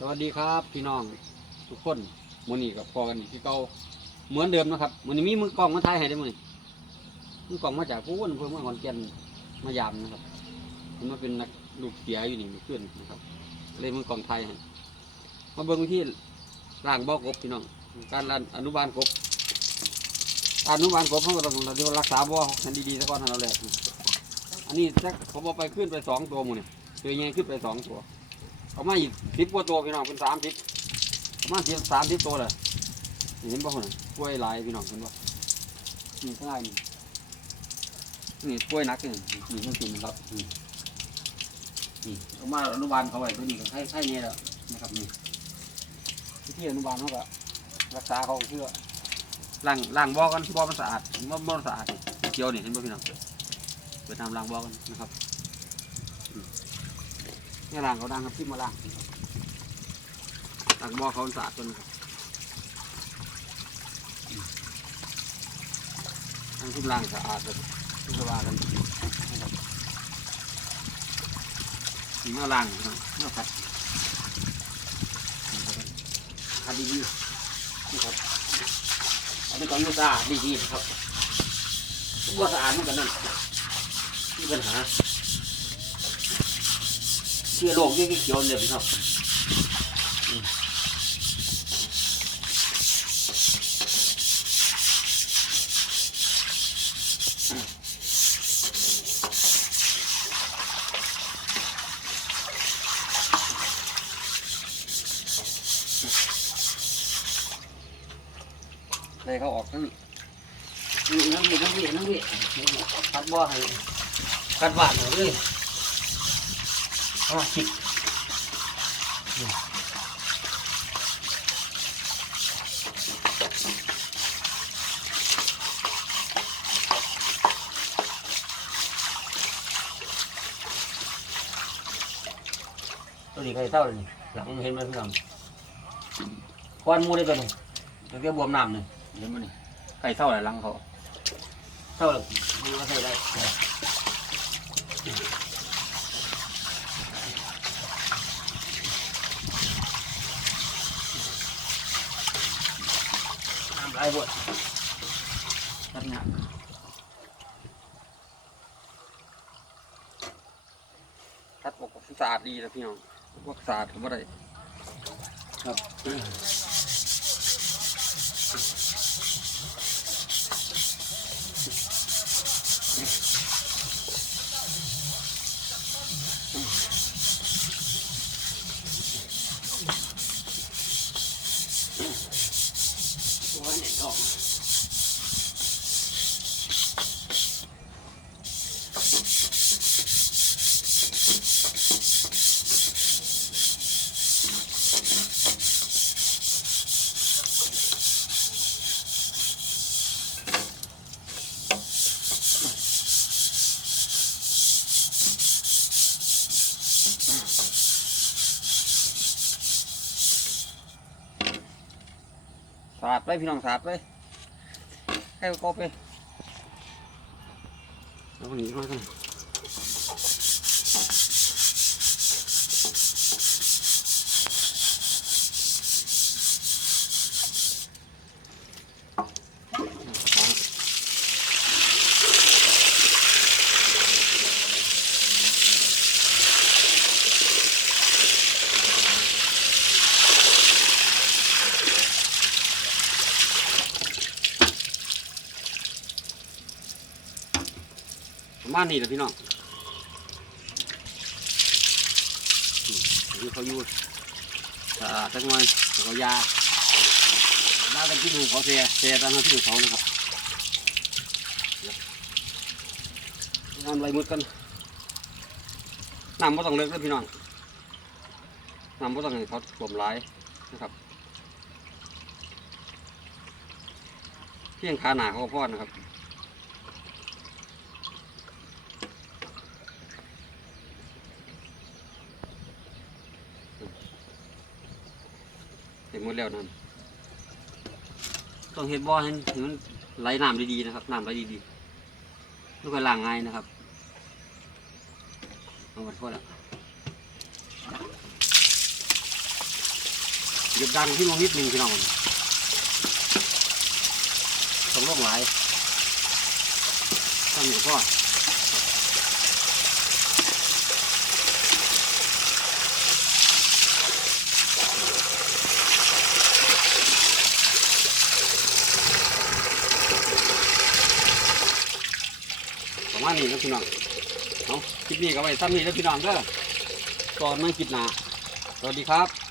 สวัสดีครับ พี่น้องทุกคนมือนี้กับพอกันอีกที่เก่าเหมือนเดิมนะครับมือนี้มีมือกล้องมาถ่ายให้ได้มือนี้มือกล้องมาจากกู้นเพื่อมาขอนแก่นมายามนะครับมันมาเป็นนักลูกเสียอยู่นี่มือขึ้นนะครับเลยมือกล้องไทยให้มาเบิ่งวิธีล่างบ่อกบพี่น้อง การล่างอนุบาลกบการอนุบาลกบเขาก็ต้องเรารักษาบ่อให้ดีๆซะก่อนเราแหละอันนี้จักผมเอาไปขึ้นไปสองตัวหมูนี่ตัวใหญ่ขึ้นไปสองตัว เอามาอีกสิบกว่าตัวพี่น้องเป็นสามสิบประมาณสิบสามสิบตัวเลยเห็นป่ะคนน่ะกล้วยลายพี่น้องเห็นป่ะนี่ข้างในนี่กล้วยนักนี่นี่ต้องกินครับนี่เอามาอนุบาลเขาไว้ตัวนี้ก็ให้ให้เนี่ยแหละนะครับนี่ที่อนุบาลเขาก็รักษาเขาเพื่อล้างล้างบ่อกันบ่อมันสะอาดบ่บ่สะอาดเกี่ยวนี่เห็นป่ะพี่น้องไปทำล้างบ่อกันนะครับ นี่ล้างเขาดังครับที่มาล้างล้างบ่อเขาสะอาดจนครับทั้งที่ล้างสะอาดเลยที่สบายกันนะครับนี่มาล้างนะครับเมื่อขัดขัดดีๆนะครับอันนี้ต้องอยู่สะอาดดีๆครับว่าสะอาดเหมือนกันนั่นมีปัญหา เชื้อโรคยี่เขียวเนี่ยพี่ครับอืมเลยเขาออกทั้งนี้นี่ทั้งนี้ทั้งนี้ทั้งนี้คัดบ่อให้คัดหวานเลยอ่าคิดตัวนี้ใครเศร้าเลย นี่หลังเห็นไหมพี่น้องควันหมูได้ตัวนี้ตัวเกี่ยวบวมน้ำนี่เห็นไหมนี่ไก่เศร้าหลายหลังเขาเศร้าเลยมีว่าใส่ได้น้ำไหล บดตัดหนักตัดบอกว่าสะอาดดีนะพี่น้องพวกสะอาดก็ไม่ได้ครับาดไปพี่น้องสาดไปให้ก็ไปแล้วหนีมากัน ประมาณนี้แหละพี่น้องนี่เขาอยู่สะอาดจังหน่อยแล้วก็ยาบ้ากันที่มือเขาเสียเสียตั้งที่มือเขานะครับน้ำไหลหมดกันน้ำไม่ต้องเลิกเลยพี่น้องน้ำไม่ต้องให้เขากลมร้ายนะครับเพียงขาหนาเขาก็พอนะครับ หมดแล้วนั่นต้องเห็ดบ่อให้มันไหลน้ำดีๆนะครับน้ำไหลดีๆลูกกระล่างง่ายนะครับเอาหมดพอแล้วหยุดดังที่ลงนิดนึงพี่น้องต้องลงหลายตั้งอยู่ก็ปร มานี้นะพี่น้องเอาคลิปนี้ก็ไว้ซ้ำนี่แล้วพี่น้องเด้อก่อนมาคลิปหนาสวัสดีครับ